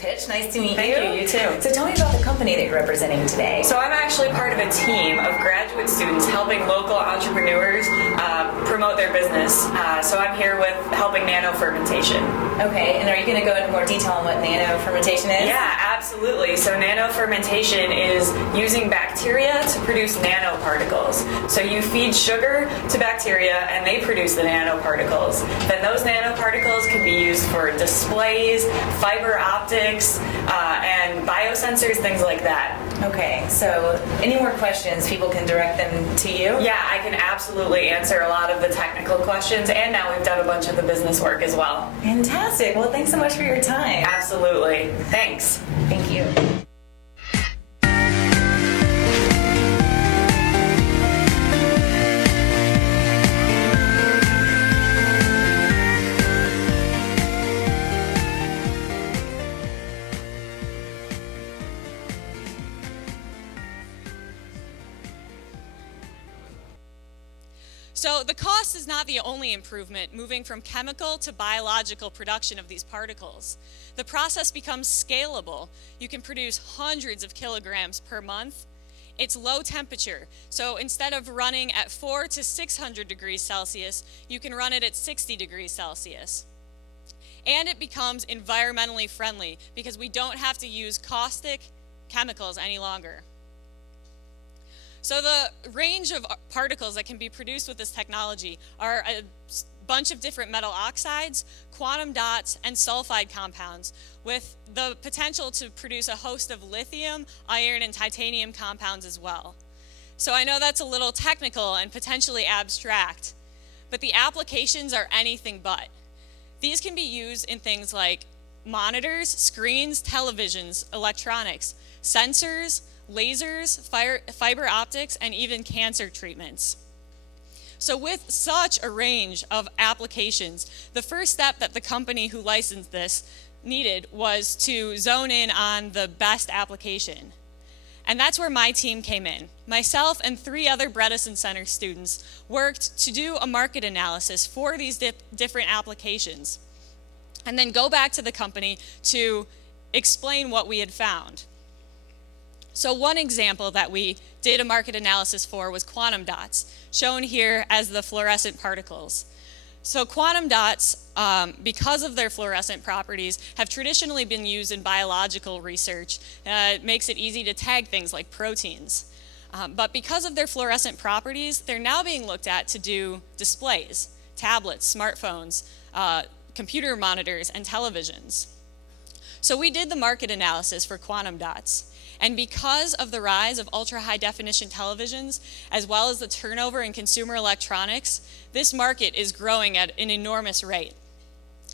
pitch. Nice to meet you. Thank you, you too. So tell me about the company that you're representing today. So I'm actually part of a team of graduate students helping local entrepreneurs promote their business. So I'm here with helping Nanofermentation. Okay, and are you going to go into more detail on what nanofermentation is? Yeah, absolutely. So nanofermentation is using bacteria to produce nanoparticles. So you feed sugar to bacteria and they produce the nanoparticles. Then those nanoparticles can be used for displays, fiber optics, and biosensors, things like that. Okay, so any more questions, people can direct them to you? Yeah, I can absolutely answer a lot of the technical questions, and now we've done a bunch of the business work as well. Fantastic. Well, thanks so much for your time. Absolutely. Thanks. Thank you. So the cost is not the only improvement, moving from chemical to biological production of these particles. The process becomes scalable. You can produce hundreds of kilograms per month. It's low temperature, so instead of running at 400 to 600 degrees Celsius, you can run it at 60 degrees Celsius. And it becomes environmentally friendly because we don't have to use caustic chemicals any longer. So the range of particles that can be produced with this technology are a bunch of different metal oxides, quantum dots, and sulfide compounds, with the potential to produce a host of lithium, iron, and titanium compounds as well. So I know that's a little technical and potentially abstract, but the applications are anything but. These can be used in things like monitors, screens, televisions, electronics, sensors, lasers, fiber optics, and even cancer treatments. So with such a range of applications, the first step that the company who licensed this needed was to zone in on the best application. And that's where my team came in. Myself and 3 other Bredesen Center students worked to do a market analysis for these different applications, and then go back to the company to explain what we had found. So one example that we did a market analysis for was quantum dots, shown here as the fluorescent particles. So quantum dots, because of their fluorescent properties, have traditionally been used in biological research. It makes it easy to tag things like proteins. But because of their fluorescent properties, they're now being looked at to do displays, tablets, smartphones, computer monitors, and televisions. So we did the market analysis for quantum dots. And because of the rise of ultra-high definition televisions, as well as the turnover in consumer electronics, this market is growing at an enormous rate.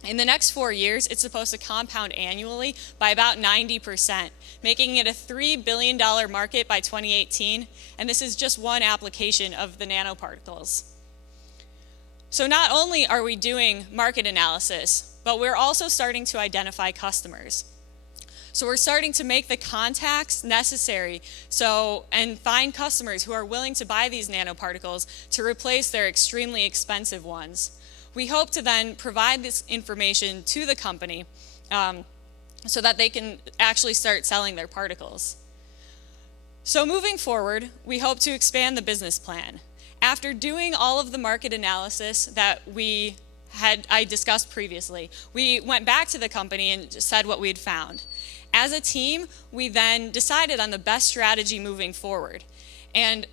In the next 4 years, it's supposed to compound annually by about 90%, making it a $3 billion market by 2018, and this is just one application of the nanoparticles. So not only are we doing market analysis, but we're also starting to identify customers. So we're starting to make the contacts necessary and find customers who are willing to buy these nanoparticles to replace their extremely expensive ones. We hope to then provide this information to the company so that they can actually start selling their particles. So moving forward, we hope to expand the business plan. After doing all of the market analysis that I discussed previously, we went back to the company and said what we'd found. As a team, we then decided on the best strategy moving forward. And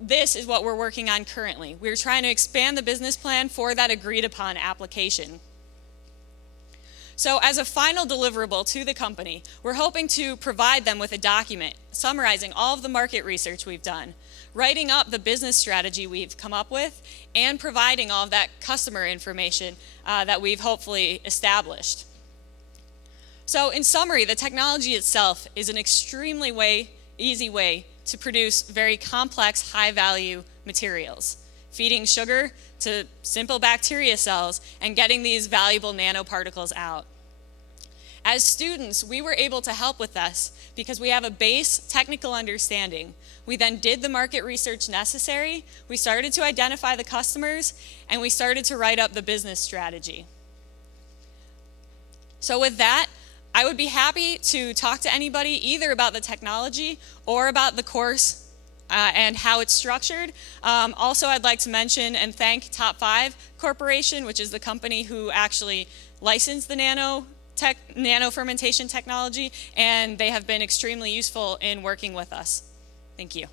this is what we're working on currently. We're trying to expand the business plan for that agreed upon application. So as a final deliverable to the company, we're hoping to provide them with a document summarizing all of the market research we've done, writing up the business strategy we've come up with, and providing all of that customer information that we've hopefully established. So in summary, the technology itself is an extremely easy way to produce very complex, high-value materials, feeding sugar to simple bacteria cells and getting these valuable nanoparticles out. As students, we were able to help with this because we have a base technical understanding. We then did the market research necessary, we started to identify the customers, and we started to write up the business strategy. So with that, I would be happy to talk to anybody either about the technology or about the course and how it's structured. Also, I'd like to mention and thank Top 5 Corporation, which is the company who actually licensed the nanofermentation technology, and they have been extremely useful in working with us. Thank you.